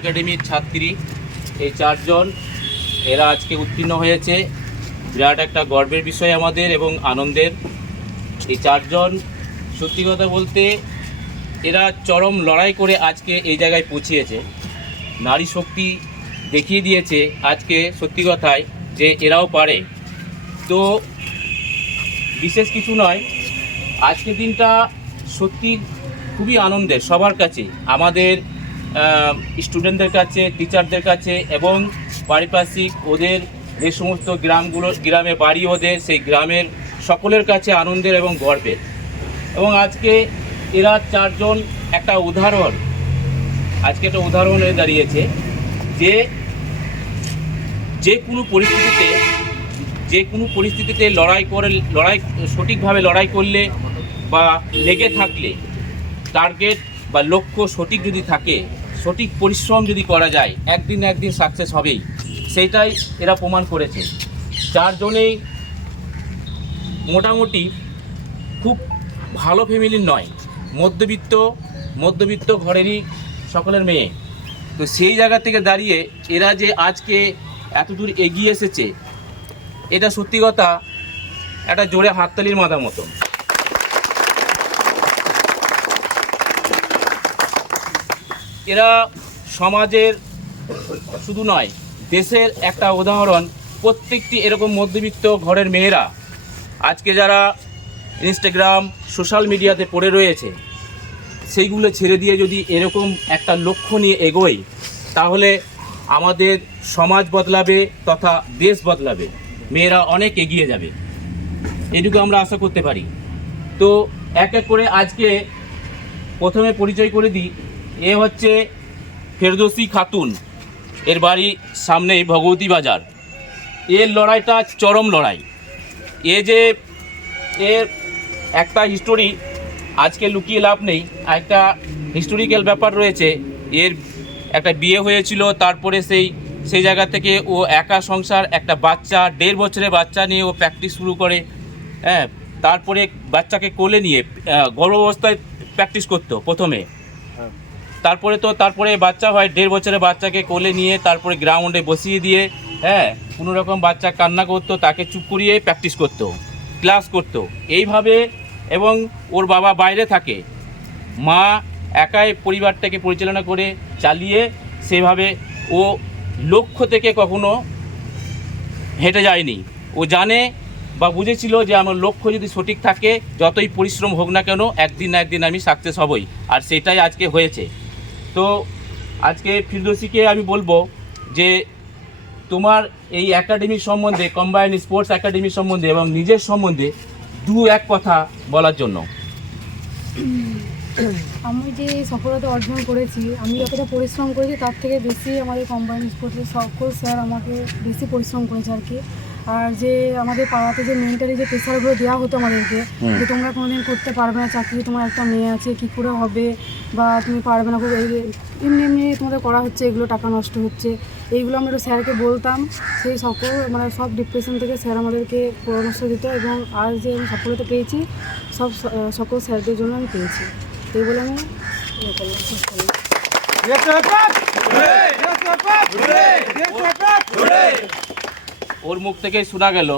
একাডেমির ছাত্রী এই চারজন এরা আজকে উত্তীর্ণ হয়েছে। বিরাট একটা গর্বের বিষয় আমাদের এবং আনন্দের। এই চারজন সত্যি কথা বলতে এরা চরম লড়াই করে আজকে এই জায়গায় পৌঁছিয়েছে। নারী শক্তি দেখিয়ে দিয়েছে আজকে সত্যি কথায় যে এরাও পারে। তো বিশেষ কিছু নয়, আজকের দিনটা সত্যি খুবই আনন্দের সবার কাছে, আমাদের স্টুডেন্টদের কাছে, টিচারদের কাছে এবং পারিপার্শ্বিক ওদের যে সমস্ত গ্রামে বাড়ি ওদের, সেই গ্রামের সকলের কাছে আনন্দের এবং গর্বের। এবং আজকে এরা চারজন একটা উদাহরণ, আজকে একটা উদাহরণ হয়ে দাঁড়িয়েছে যে যে কোনো পরিস্থিতিতে লড়াই সঠিকভাবে লড়াই করলে বা লেগে থাকলে, টার্গেট বা লক্ষ্য সঠিক যদি থাকে, সঠিক পরিশ্রম যদি করা যায়, একদিন না একদিন সাকসেস হবেই। সেইটাই এরা প্রমাণ করেছে। চারজনেই মোটামুটি খুব ভালো ফ্যামিলির নয়, মধ্যবিত্ত ঘরেরই সকলের মেয়ে। তো সেই জায়গা থেকে দাঁড়িয়ে এরা যে আজকে এতদূর এগিয়ে এসেছে, এটা সত্যি কথা একটা জোরে হাততালির মাথার মতো। এরা সমাজের শুধু নয়, দেশের একটা উদাহরণ। প্রত্যেকটি এরকম মধ্যবিত্ত ঘরের মেয়েরা আজকে যারা ইনস্টাগ্রাম সোশ্যাল মিডিয়াতে পড়ে রয়েছে, সেইগুলো ছেড়ে দিয়ে যদি এরকম একটা লক্ষ্য নিয়ে এগোই, তাহলে আমাদের সমাজ বদলাবে তথা দেশ বদলাবে, মেয়েরা অনেক এগিয়ে যাবে, এটুকু আমরা আশা করতে পারি। তো এক এক করে আজকে প্রথমে পরিচয় করে দিই। এ হচ্ছে ফেরদৌসী খাতুন, এর বাড়ি সামনেই ভগবতী বাজার। এর লড়াইটা চরম লড়াই। এর একটা হিস্টোরি আজকে লুকিয়ে লাভ নেই, একটা হিস্টোরিক্যাল ব্যাপার রয়েছে। এর একটা বিয়ে হয়েছিল, তারপরে সেই জায়গা থেকে ও একা সংসার, একটা বাচ্চা, 1.5 বছরের বাচ্চা নিয়ে ও প্র্যাকটিস শুরু করে। হ্যাঁ, তারপরে বাচ্চাকে কোলে নিয়ে গর্ভাবস্থায় প্র্যাকটিস করতো প্রথমে। তারপরে বাচ্চা হয়, 1.5 বছরের বাচ্চাকে কোলে নিয়ে তারপরে গ্রাউন্ডে বসিয়ে দিয়ে, হ্যাঁ, কোনো রকম বাচ্চা কান্না করতো তাকে চুপ করিয়ে প্র্যাকটিস করতো, ক্লাস করতো এইভাবে। এবং ওর বাবা বাইরে থাকে, মা একাই পরিবারটাকে পরিচালনা করে চালিয়ে, সেভাবে ও লক্ষ্য থেকে কখনো হেঁটে যায়নি। ও জানে বা বুঝেছিল যে আমার লক্ষ্য যদি সঠিক থাকে, যতই পরিশ্রম হোক না কেন, একদিন না একদিন আমি সাকসেস হবই। আর সেটাই আজকে হয়েছে। তো আজকে ফিরদৌসীকে আমি বলবো যে তোমার এই একাডেমির সম্বন্ধে, কম্বাইন্ড স্পোর্টস একাডেমির সম্বন্ধে এবং নিজের সম্বন্ধে এক কথা বলার জন্য। আমি যে সফলতা অর্জন করেছি, আমি যতটা পরিশ্রম করেছি তার থেকে বেশি আমাদের কম্বাইন্ড স্পোর্টসের সকল স্যার আমাকে বেশি পরিশ্রম করেছে আর কি। আর যে আমাদের পাড়াতে যে মেন্টালি যে প্রেশারগুলো দেওয়া হতো আমাদেরকে, যে তোমরা কোনোদিন করতে পারবে না চাকরি, তোমার একটা মেয়ে আছে, কী করে হবে, বা তুমি পারবে না, এমনি তোমাদের করা হচ্ছে, এগুলো টাকা নষ্ট হচ্ছে, এইগুলো আমরা স্যারকে বলতাম। সেই সব ডিপ্রেশন থেকে স্যার আমাদেরকে পরামর্শ দিত। এবং আজ যে আমি সফলতা পেয়েছি, সকল স্যারদের জন্য আমি পেয়েছি। এই বলে আমি ওর মুখ থেকে শোনা গেল